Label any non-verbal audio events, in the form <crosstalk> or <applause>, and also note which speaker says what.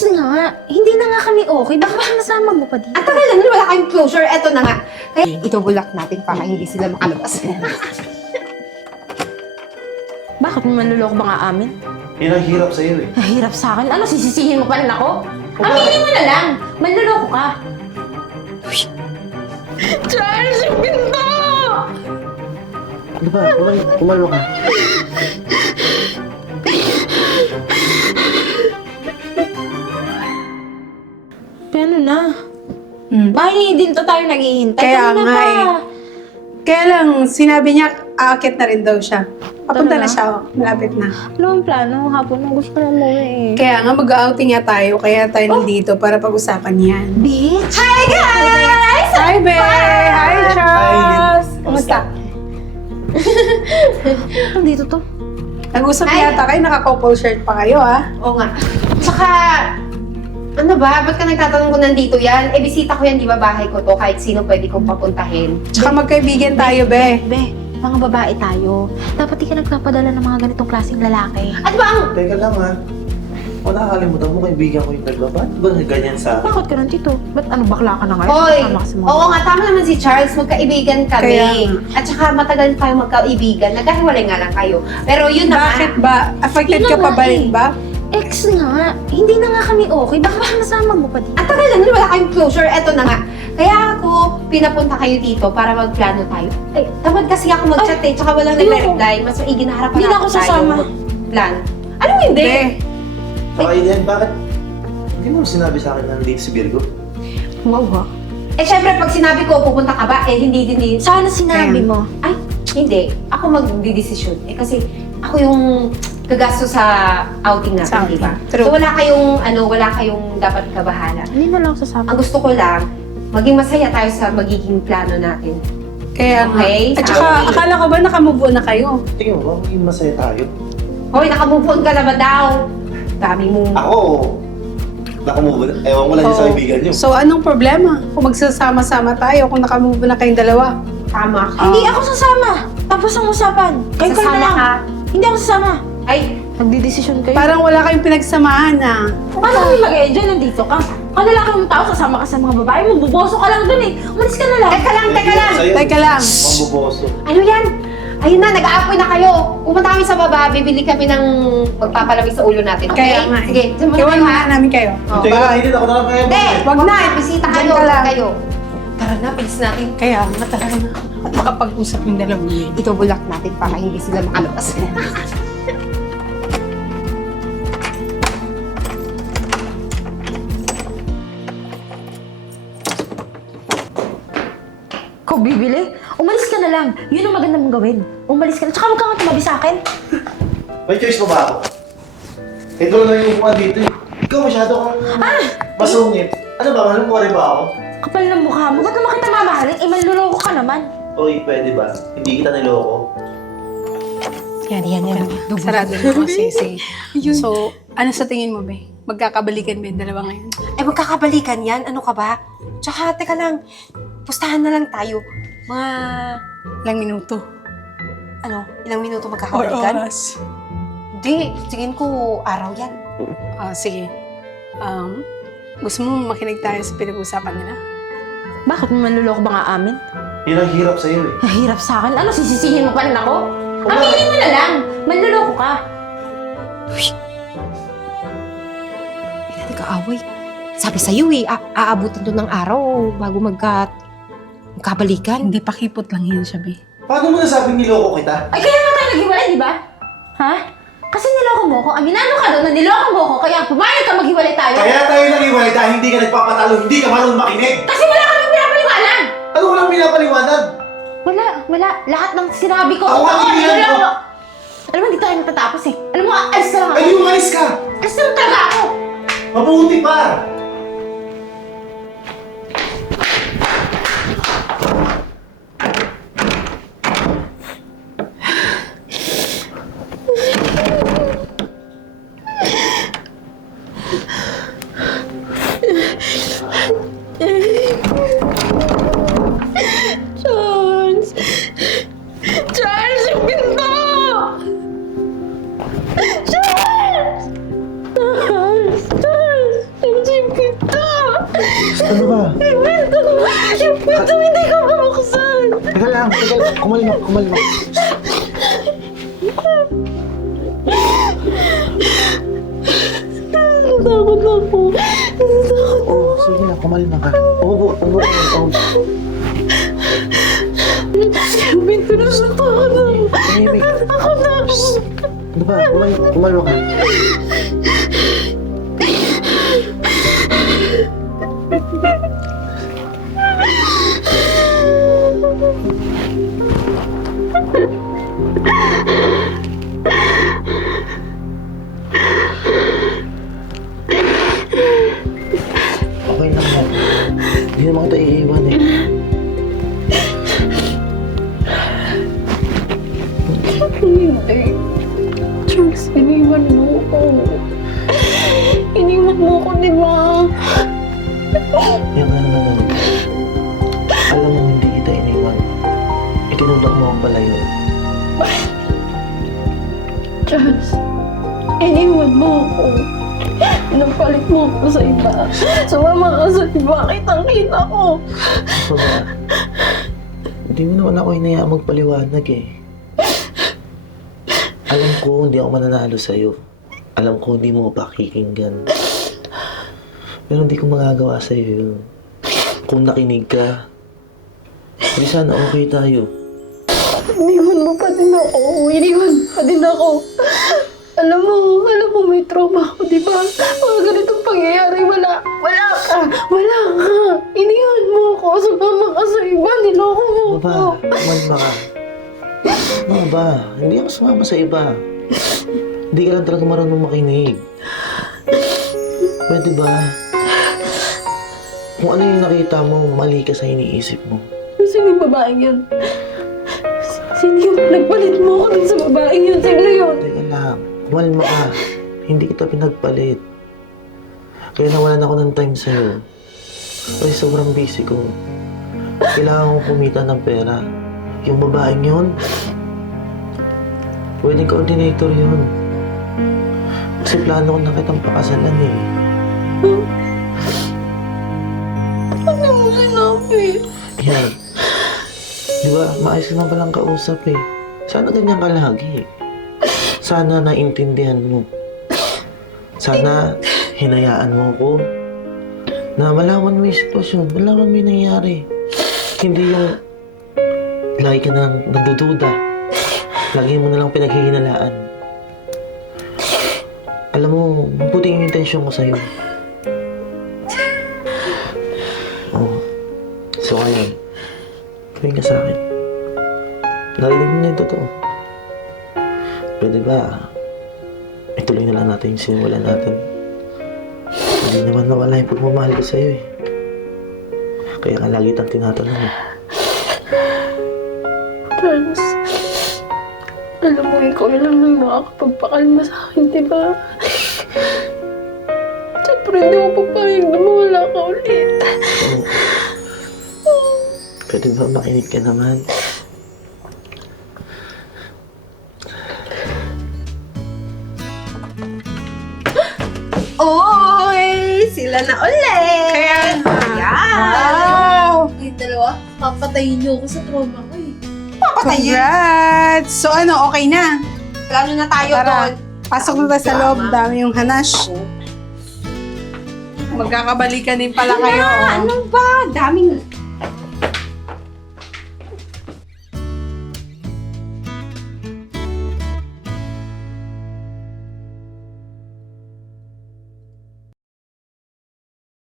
Speaker 1: nga. Hindi na nga kami okay. Baka ba masama mo pa dito?
Speaker 2: At tagal na wala kayong closure. Eto na nga. Kaya ito bulak natin para hindi sila makalabas.
Speaker 1: <laughs> Bakit mo manluloko ba nga amin?
Speaker 3: Pinahirap sa iyo eh.
Speaker 1: Ay, hirap sa akin? Ano, sisisihin mo pa rin ako? Aminin mo na lang! Manluloko ka!
Speaker 4: <laughs> Charles, yung pinto!
Speaker 3: Ano ba? Kumalo ka.
Speaker 1: piano na. Hmm. Bakit hindi dito tayo naghihintay?
Speaker 2: Kaya Kami nga eh.
Speaker 5: Kaya lang, sinabi niya, aakit na rin daw siya. Papunta na, na siya, malapit na.
Speaker 1: Ano ang plano? Hapon mo, gusto na mo eh.
Speaker 5: Kaya nga, mag-outing niya tayo, kaya tayo oh. nandito para pag-usapan yan.
Speaker 1: Bitch! Hi guys!
Speaker 5: Hi, babe! Hi, Charles! Kamusta? Ang dito to? Nag-usap yata kayo, naka-couple shirt pa kayo, ah.
Speaker 2: Oo nga. Tsaka, ano ba? Ba't ka nagtatanong ko nandito yan? Eh, bisita ko yan, di ba, bahay ko to? Kahit sino pwede kong papuntahin.
Speaker 5: Tsaka be, magkaibigan tayo, be.
Speaker 1: be. be. mga babae tayo. Dapat di ka nagpapadala ng mga ganitong klaseng lalaki.
Speaker 2: Ano ba ang... At
Speaker 3: teka lang, ha? O nakakalimutan mo, kaibigan ko yung nagbaba. Ba't diba, ganyan sa... At
Speaker 1: bakit ka nandito? Ba't ano, bakla ka na ngayon?
Speaker 2: Hoy! Oo nga, tama naman si Charles. Magkaibigan kami. Kaya... At saka matagal tayo magkaibigan. Nagkahiwalay nga lang kayo. Pero yun
Speaker 5: naman... Bakit na, ba? Affected ka pa ba, ba? Eh. ba?
Speaker 1: ex nga. Hindi na nga kami okay. Bakit masama mo pa dito?
Speaker 2: At tagal na, wala kayong closure, eto na nga. Kaya ako, pinapunta kayo dito para magplano tayo. Ay, tamad kasi ako mag-chat eh, tsaka walang nag-reply. Na mas maigi na harap
Speaker 1: na ako tayo sasama.
Speaker 2: plan. Ano hindi? Hindi.
Speaker 3: Okay, okay then, bakit? Hindi mo sinabi sa akin na nandito si Virgo?
Speaker 1: Wow, ha?
Speaker 2: Eh, syempre, pag sinabi ko, pupunta ka ba? Eh, hindi din din.
Speaker 1: Sana sinabi hmm. mo.
Speaker 2: Ay, hindi. Ako mag-decision. -de eh, kasi ako yung gagasto sa outing natin, outing. di ba? True. So wala kayong ano, wala kayong dapat kabahala.
Speaker 1: Hindi mo lang sasama.
Speaker 2: Ang gusto ko lang maging masaya tayo sa magiging plano natin. Kaya okay.
Speaker 5: okay at saka, akala ko ba nakamove on na kayo?
Speaker 3: Tingin mo, maging masaya tayo.
Speaker 2: Hoy, nakamove on ka na ba daw? Dami mo. Mong...
Speaker 3: Ako, Nakamove na. Ewan ko lang so, sa kaibigan niyo.
Speaker 5: So, anong problema? Kung magsasama-sama tayo, kung nakamove na kayong dalawa.
Speaker 2: Tama ka. Uh, oh.
Speaker 1: Hindi ako sasama. Tapos ang usapan. Kayo kayo na lang. Ka. Hindi ako sasama.
Speaker 2: Ay! Nagdidesisyon kayo.
Speaker 5: Parang wala kayong pinagsamahan, ha? Ah.
Speaker 1: Paano kayo mag-enjoy nandito ka? Kung wala kang tao, sasama ka sa mga babae mo. Buboso ka lang dun, eh. Umalis ka na lang. Ay,
Speaker 2: teka ay, lang, teka lang. Teka lang. Shhh! Mabuboso. Ano yan? Ayun na, nag-aapoy na kayo. Pumunta kami sa baba, bibili kami ng magpapalamig sa ulo natin. Okay? Sige. Sige,
Speaker 5: sumunod na ha. Kaya namin kayo.
Speaker 3: Oh, Kaya hindi ako talaga kayo.
Speaker 2: Hindi, huwag na. Bisita ka Diyan ka kayo.
Speaker 1: Tara na, pinis natin.
Speaker 5: Kaya nga talaga na. makapag-usap yung dalawin.
Speaker 2: Ito bulak natin para hindi sila makalabas. <laughs>
Speaker 1: lang. Yun ang maganda mong gawin. Umalis ka na. Tsaka huwag ka nga tumabi sa akin.
Speaker 3: May choice mo ba ako? Ito hey, na yung mukha dito. Ikaw masyado kang ah, masungit. Eh. Ano ba? Malang buhari ba ako?
Speaker 1: Kapal ng mukha mo. Ba't naman kita mamahalin? Eh, maluloko ka naman.
Speaker 3: Okay, pwede ba? Hindi kita niloko.
Speaker 5: Yan, yan, yan. Okay. Sarado na ako, Sisi. <laughs> so, ano sa tingin mo, Be? Magkakabalikan ba yung dalawa ngayon?
Speaker 2: Eh, magkakabalikan yan? Ano ka ba? Tsaka, teka lang. Pustahan na lang tayo. Mga hmm. Ilang minuto? Ano? Ilang minuto magkakabalikan? Or oras. Hindi. Tingin ko araw yan.
Speaker 5: Ah, uh, sige. Um, gusto mo makinig tayo sa pinag-usapan nila?
Speaker 1: Bakit mo manluloko ba nga amin?
Speaker 3: Yan ang hirap sa'yo eh.
Speaker 1: Ha, hirap sa akin? Ano, sisisihin mo pa rin ako? Aminin mo na lang! Manluloko ka! Uy! Eh, Ay, ka away. Sabi sa'yo eh, a- aabutin doon ng araw bago magkat kabalikan. Hindi, pakipot lang yun siya,
Speaker 3: Paano mo nasabing niloko kita?
Speaker 1: Ay, kaya mo tayo naghiwalay, di ba? Ha? Kasi niloko mo ko. Ang ka doon na niloko mo ko. Kaya pumayag ka maghiwalay tayo.
Speaker 3: Kaya tayo naghiwalay dahil hindi ka nagpapatalo. Hindi ka marunong makinig.
Speaker 1: Kasi wala kami pinapaliwanag.
Speaker 3: Ano walang pinapaliwanag?
Speaker 1: Wala, wala. Lahat ng sinabi ko.
Speaker 3: Ako, ako, ako,
Speaker 1: alam mo, hindi tayo natatapos eh. Alam mo, alis na lang ako.
Speaker 3: Ay, umalis ka!
Speaker 1: Alis na lang talaga ako!
Speaker 3: Mabuti pa! Ano ba?
Speaker 4: Diba? Pwento! Yung pwento, hindi ko mabuksan!
Speaker 3: Teka lang, teka lang. Kumali na, kumali na.
Speaker 4: Natakot na po. Natakot na
Speaker 3: po. Sige na, kumali na ka. Ubo, ubo, ubo.
Speaker 4: Yung pwento na, natakot na po. na po.
Speaker 3: Ano ba? Kumali, <coughs> kumali na diba? ka. <coughs> diba? Natakot na 冬まで言わね
Speaker 4: Trust anyone more. Anyone more, Anyone. mo ko sa iba. Sumama ka sa iba. ang kita ko.
Speaker 3: Sumama. So, uh, hindi mo naman ako inaya magpaliwanag eh. Alam ko hindi ako mananalo iyo. Alam ko hindi mo pakikinggan. Pero hindi ko magagawa sa iyo. Eh. Kung nakinig ka, hindi sana okay tayo.
Speaker 4: Iniwan mo pa din ako. Iniwan pa din ako. Alam mo, alam mo, may trauma ako, di ba? Mga ganitong pangyayari, wala, wala ka, wala ka. Iniwan mo ako sa pamaka sa iba, niloko mo
Speaker 3: ako. Baba, malma ka. Baba, hindi ako sumama sa iba. Hindi ka lang talaga marunong makinig. Pwede ba? Kung ano yung nakita mo, mali ka sa iniisip mo.
Speaker 4: Sino yung babaeng yun? Sino yung nagpalit mo ako dun sa babaeng yun? Sino yun?
Speaker 3: Hindi ka lang. Ngunit mo ah, hindi kita pinagpalit. Kaya nawalan ako ng time sa'yo. Kasi sobrang busy ko. Kailangan kong kumita ng pera. Yung babaeng yun, wedding coordinator yun. Kasi plano ko na kitang pakasalan eh.
Speaker 4: Ano mo eh.
Speaker 3: Yeah. Yan. Di ba, maayos ka na palang kausap eh. Sana ganyan ka lagi eh. Sana naintindihan mo. Sana hinayaan mo ako. Na malaman mo yung sitwasyon. Malaman mo yung nangyari. Hindi yung... Lagi ka nang nagdududa. Lagi mo nalang pinaghihinalaan. Alam mo, mabuti yung intensyon ko sa'yo. Oh. So ngayon, kaming ka sa akin. Narinig mo na yung totoo pwede ba? Ituloy na lang natin yung simula natin. Hindi naman nawala yung pagmamahal ko sa'yo eh. Kaya nga lagi itang tinatanong eh.
Speaker 4: Thanks. Alam mo, ikaw lang nang nakakapagpakalma sa akin, di ba? <laughs> Siyempre, hindi mo papahing na mawala ka ulit.
Speaker 3: Oh. Pwede ba makinig ka naman?
Speaker 2: Oy! Sila na ulit! Kaya na! Wow!
Speaker 1: Yung dalawa, papatayin niyo ako sa trauma ko eh.
Speaker 2: Papatayin!
Speaker 5: Congrats! So ano, okay na? Plano na tayo, Tara. Tol. Pa. Pasok na sa, sa loob? Dami yung hanash. Uh -huh. Magkakabalikan din pala Ay, kayo.
Speaker 2: Na, oh. Ano ba? Daming